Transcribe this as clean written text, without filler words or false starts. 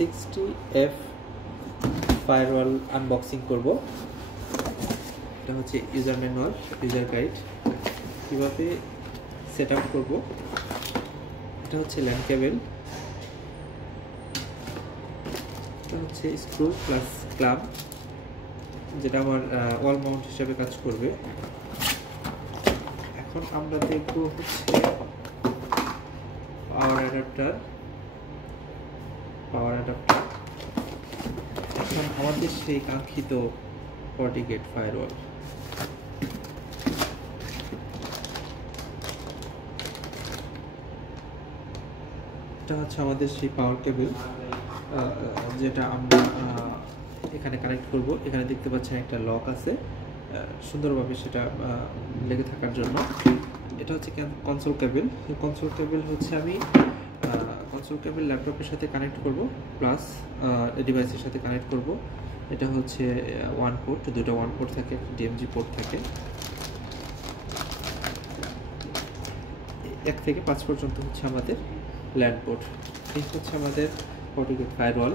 60F firewall unboxing করব। এটা হচ্ছে ইউজার ম্যানুয়াল, ইউজার গাইড, কীভাবে সেট আপ করবো। এটা হচ্ছে ল্যান কেবল, এটা হচ্ছে স্ক্রু প্লাস ক্লাম্প, যেটা আমার ওয়াল মাউন্ট হিসেবে কাজ করবে। এখন আমরা দেখব হচ্ছে পাওয়ার অ্যাডাপ্টার। এখন আমাদের সেই কাঙ্ক্ষিত FortiGate ফায়ারওয়াল। এটা হচ্ছে আমাদের সেই পাওয়ার কেবল, যেটা আমরা এখানে কানেক্ট করব। এখানে দেখতে পাচ্ছেন একটা লক আছে সুন্দরভাবে সেটা লেগে থাকার জন্য। এটা হচ্ছে কনসোল কেবল। কনসোল কেবল হচ্ছে আমি কনসোল কেবল ল্যাপটপের সাথে কানেক্ট করব, প্লাস ডিভাইসের সাথে কানেক্ট করব। এটা হচ্ছে ওয়ান পোর্ট, দুটো ওয়ান পোর্ট থাকে, DMG পোর্ট থাকে। 1 থেকে 5 পর্যন্ত হচ্ছে আমাদের ল্যান পোর্ট। এই হচ্ছে আমাদের FortiGate ফায়ারওয়াল।